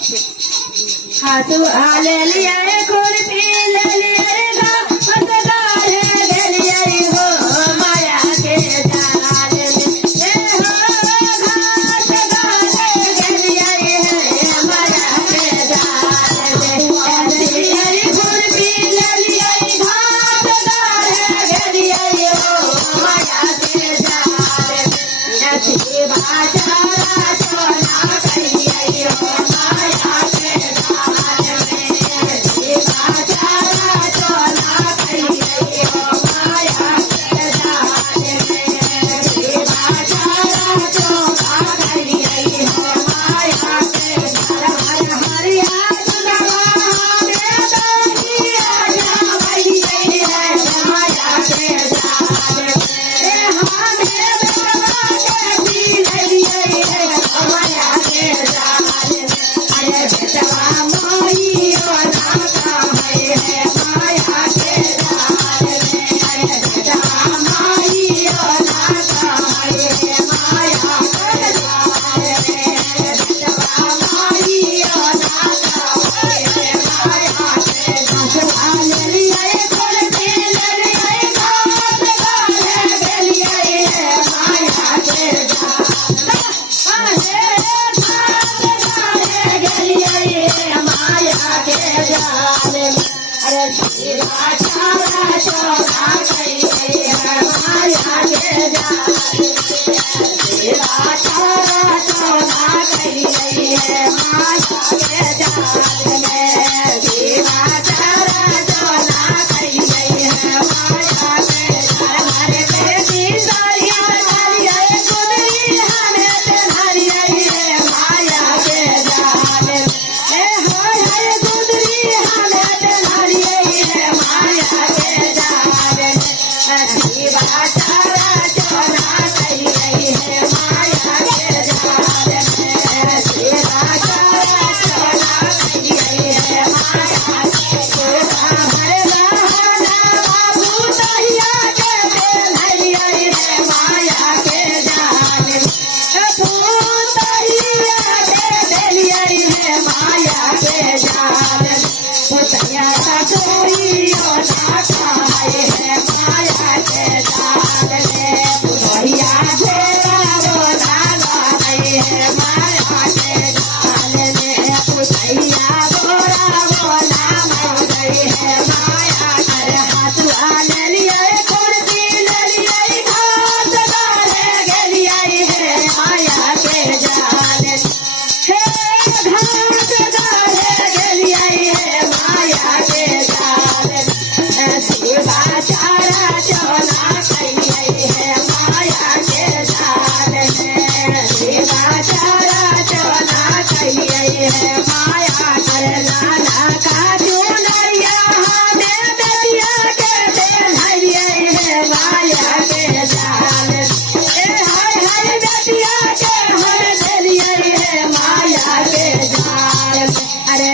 हाथ आले लिया खुरपी ले लिया गा मतदार है ले लिया हो माया के जाल में ए हो घाट डाले ले लिया है माया के जाल में ले लिया खुरपी ले लिया घाट डाले ले लिया हो माया के जाल में ऐसी बाचारा चोला करिए हो माया के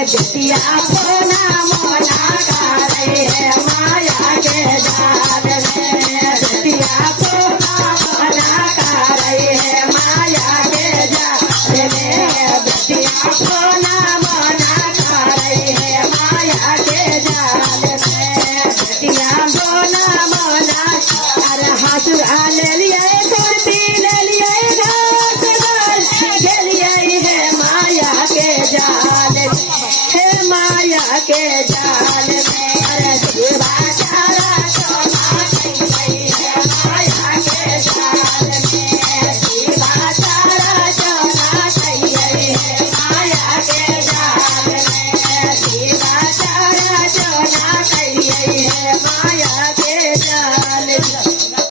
बेटिया